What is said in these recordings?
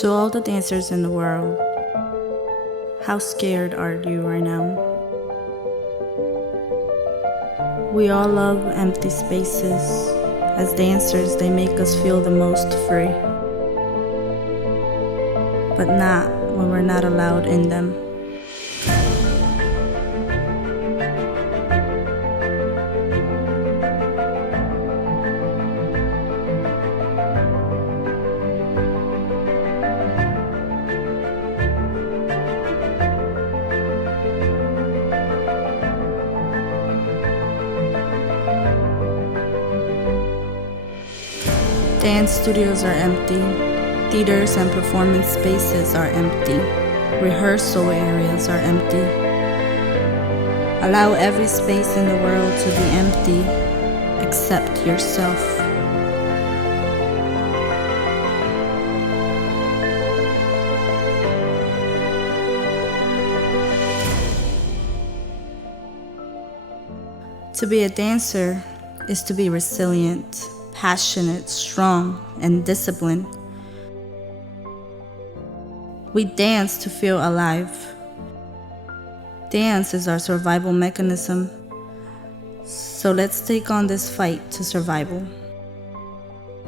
To all the dancers in the world, how scared are you right now? We all love empty spaces. As dancers, they make us feel the most free. But not when we're not allowed in them. Dance studios are empty. Theaters and performance spaces are empty. Rehearsal areas are empty. Allow every space in the world to be empty except yourself. To be a dancer is to be resilient, passionate, strong, and disciplined. We dance to feel alive. Dance is our survival mechanism. So let's take on this fight to survival.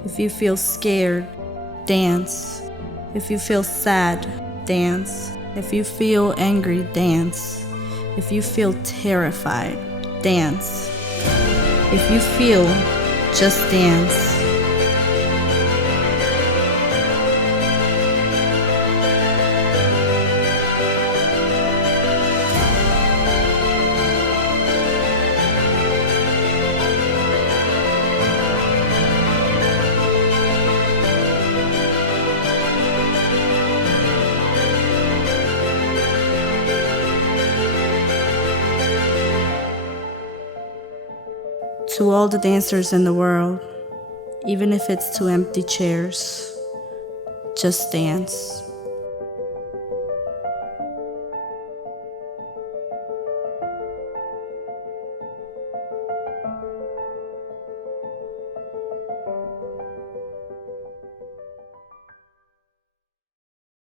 If you feel scared, dance. If you feel sad, dance. If you feel angry, dance. If you feel terrified, dance. If you feel, just dance. To all the dancers in the world, even if it's to empty chairs, just dance.